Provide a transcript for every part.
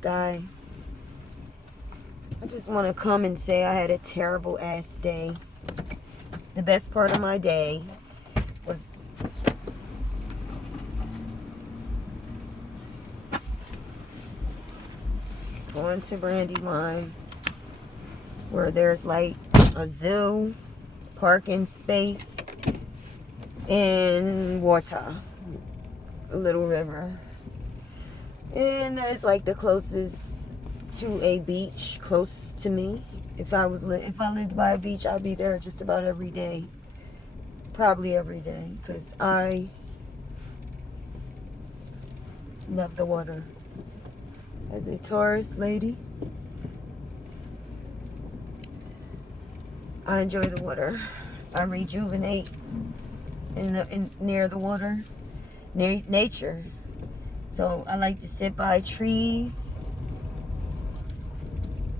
Guys, I just want to come and say I had a terrible ass day. The best part of my day was going to Brandywine, where there's like a zoo, parking space, and water, a little river. And that is like the closest to a beach close to me. If I lived by a beach, I'd be there just about every day. Probably every day, because I love the water. As a Taurus lady, I enjoy the water. I rejuvenate near the water, near nature. So I like to sit by trees,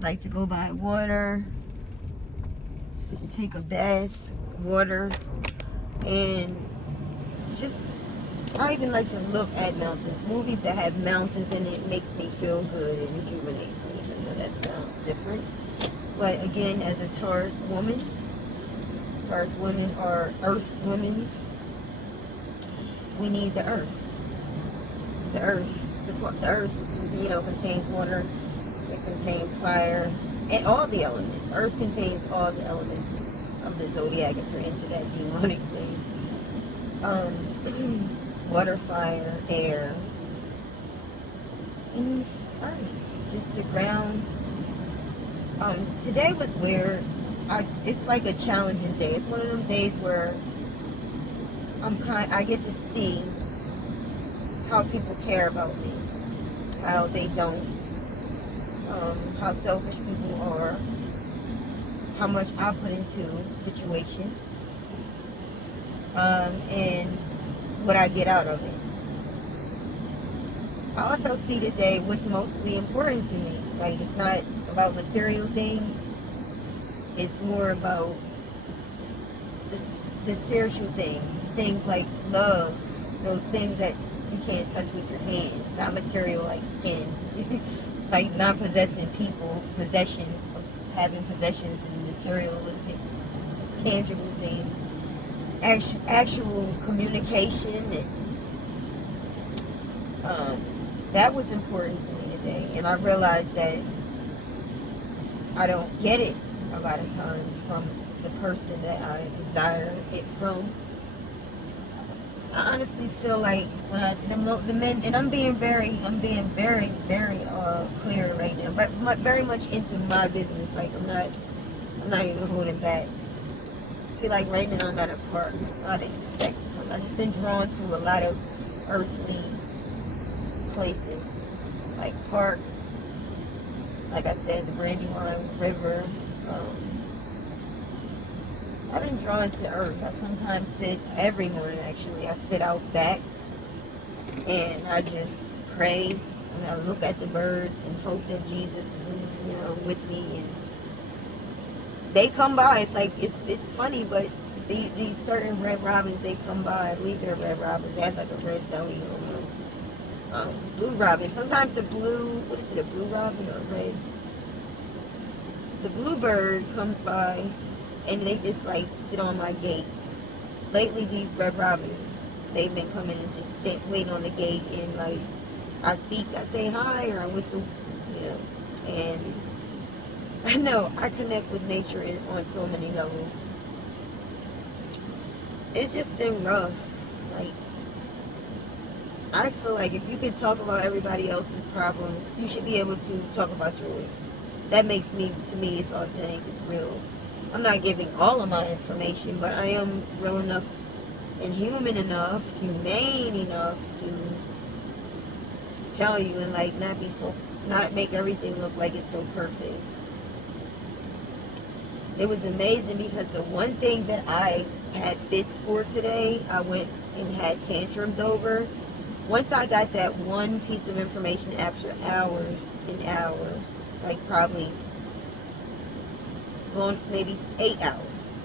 like to go by water, take a bath, water, and just, I even like to look at mountains. Movies that have mountains in it makes me feel good. It rejuvenates me, even though that sounds different. But again, as a Taurus women are earth women. We need the earth. The earth, contains water. It contains fire and all the elements. Earth contains all the elements of the zodiac, if you're into that demonic thing. Water, fire, air, and earth, just the ground. Today was weird. It's like a challenging day. It's one of them days where I get to see how people care about me, how they don't, how selfish people are, how much I put into situations, and what I get out of it. I also see today what's mostly important to me. Like, it's not about material things. It's more about the spiritual things like love, those things that you can't touch with your hand, not material like skin, like not possessing people, possessions, having possessions and materialistic, tangible things, actual communication, and that was important to me today. And I realized that I don't get it a lot of times from the person that I desire it from. I honestly feel like when the men, and I'm being very, very clear right now, but very much into my business. Like, I'm not even holding back. See, like right now I'm at a park. I didn't expect to come. I've just been drawn to a lot of earthly places, like parks. Like I said, the Brandywine River. I've been drawn to earth. I sometimes every morning actually, I sit out back and I just pray and I look at the birds and hope that Jesus is with me, and they come by. It's like, it's funny, but these certain red robins, they come by. I believe they're red robins. They have like a red belly on them. Blue robin. Sometimes the blue, what is it, a blue robin or red? The bluebird comes by and they just like sit on my gate. Lately, these red robins, they've been coming and just waiting on the gate, and like I say hi, or I whistle, and I know I connect with nature on so many levels. It's just been rough. Like, I feel like if you can talk about everybody else's problems, you should be able to talk about yours. That makes to me, it's authentic, it's real. I'm not giving all of my information, but I am real enough and humane enough to tell you, and like not make everything look like it's so perfect. It was amazing because the one thing that I had fits for today, I went and had tantrums over. Once I got that one piece of information after hours and hours, like probably going maybe 8 hours.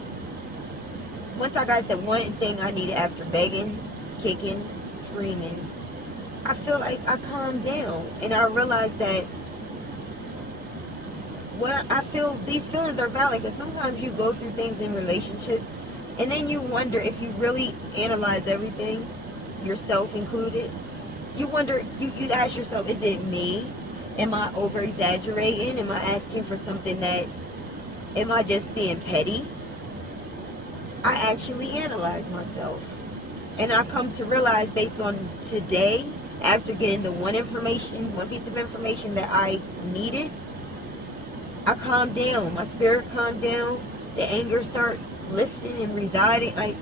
Once I got the one thing I needed after begging, kicking, screaming, I feel like I calmed down, and I realized that what I feel, these feelings are valid, because sometimes you go through things in relationships and then you wonder, if you really analyze everything, yourself included, you wonder, you ask yourself, is it me? Am I over exaggerating? Am I asking for something that, am I just being petty? I actually analyze myself, and I come to realize, based on today, after getting the one piece of information that I needed, I calmed down. My spirit calmed down. The anger started lifting and residing.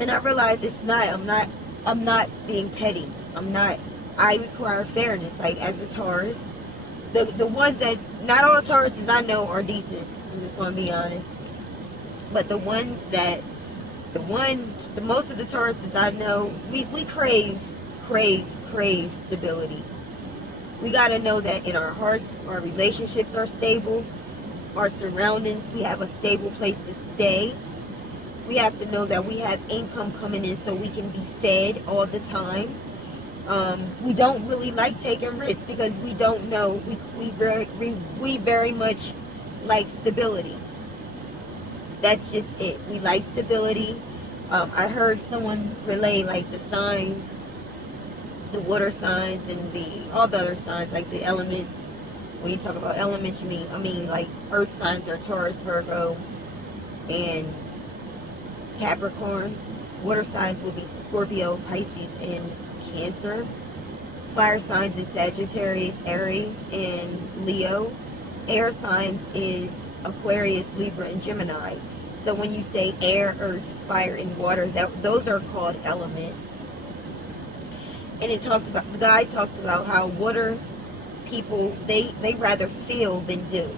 And I realized it's not. I'm not being petty. I'm not. I require fairness. Like, as a Taurus, the ones that, not all Tauruses I know are decent. I'm just gonna be honest. But the most of the Tauruses I know, we crave stability. We got to know that in our hearts, our relationships are stable, our surroundings, we have a stable place to stay. We have to know that we have income coming in so we can be fed all the time. We don't really like taking risks because we don't know. We very much like stability. That's just it. We like stability. I heard someone relay, like, the signs, the water signs, and all the other signs, like the elements. When you talk about elements, I mean like earth signs are Taurus, Virgo, and Capricorn. Water signs will be Scorpio, Pisces, and Cancer. Fire signs is Sagittarius, Aries, and Leo. Air signs is Aquarius, Libra, and Gemini. So when you say air, earth, fire, and water, those are called elements. And the guy talked about how water people, they rather feel than do.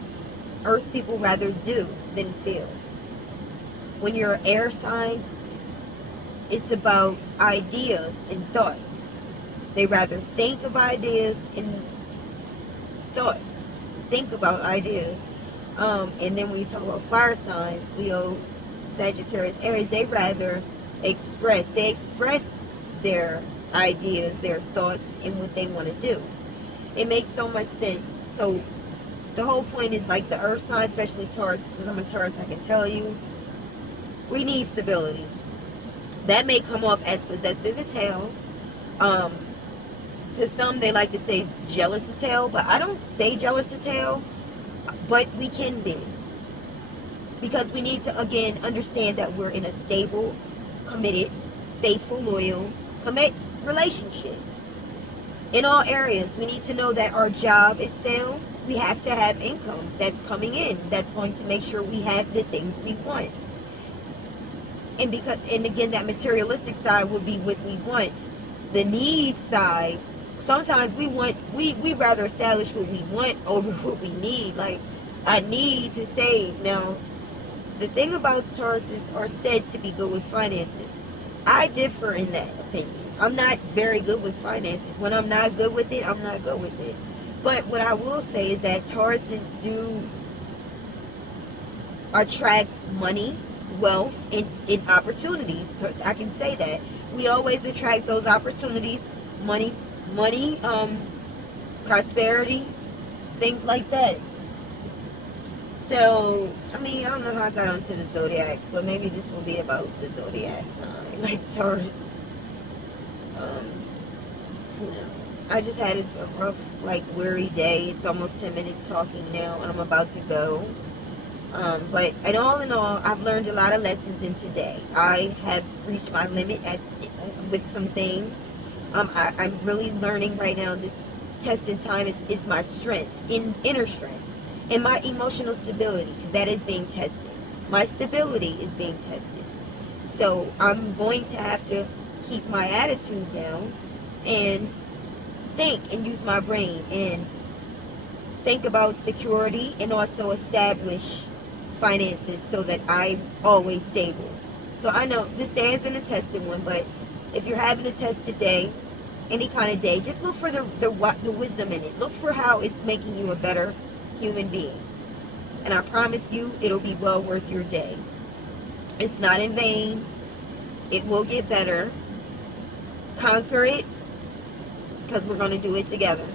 Earth people rather do than feel. When you're an air sign, it's about ideas and thoughts. They rather think of ideas and thoughts. Think about ideas. And then when you talk about fire signs, Leo, Sagittarius, Aries, they rather express. They express their ideas, their thoughts, and what they want to do. It makes so much sense. So the whole point is, like, the earth sign, especially Taurus, because I'm a Taurus, I can tell you, we need stability. That may come off as possessive as hell. To some, they like to say jealous as hell, but I don't say jealous as hell, but we can be. Because we need to, again, understand that we're in a stable, committed, faithful, loyal, relationship. In all areas, we need to know that our job is sound. We have to have income that's coming in, that's going to make sure we have the things we want. And again, that materialistic side would be what we want. The need side, sometimes we rather establish what we want over what we need. Like, I need to save. Now, the thing about Tauruses are said to be good with finances. I differ in that opinion. I'm not very good with finances. When I'm not good with it, I'm not good with it. But what I will say is that Tauruses do attract money, wealth, and opportunities. So I can say that. We always attract those opportunities, money, prosperity, things like that. So, I mean, I don't know how I got onto the zodiacs, but maybe this will be about the zodiac sign, like Taurus. Who knows? I just had a rough, like, weary day. It's almost 10 minutes talking now, and I'm about to go. But in all, I've learned a lot of lessons in today. I have reached my limit with some things. I'm really learning right now. This testing time is my strength, inner strength, and my emotional stability, because that is being tested. My stability is being tested. So I'm going to have to keep my attitude down and think and use my brain and think about security, and also establish finances so that I'm always stable. So I know this day has been a tested one, but if you're having a tested day, any kind of day, just look for the wisdom in it. Look for how it's making you a better human being. And I promise you, it'll be well worth your day. It's not in vain. It will get better. conquer it, because we're going to do it together.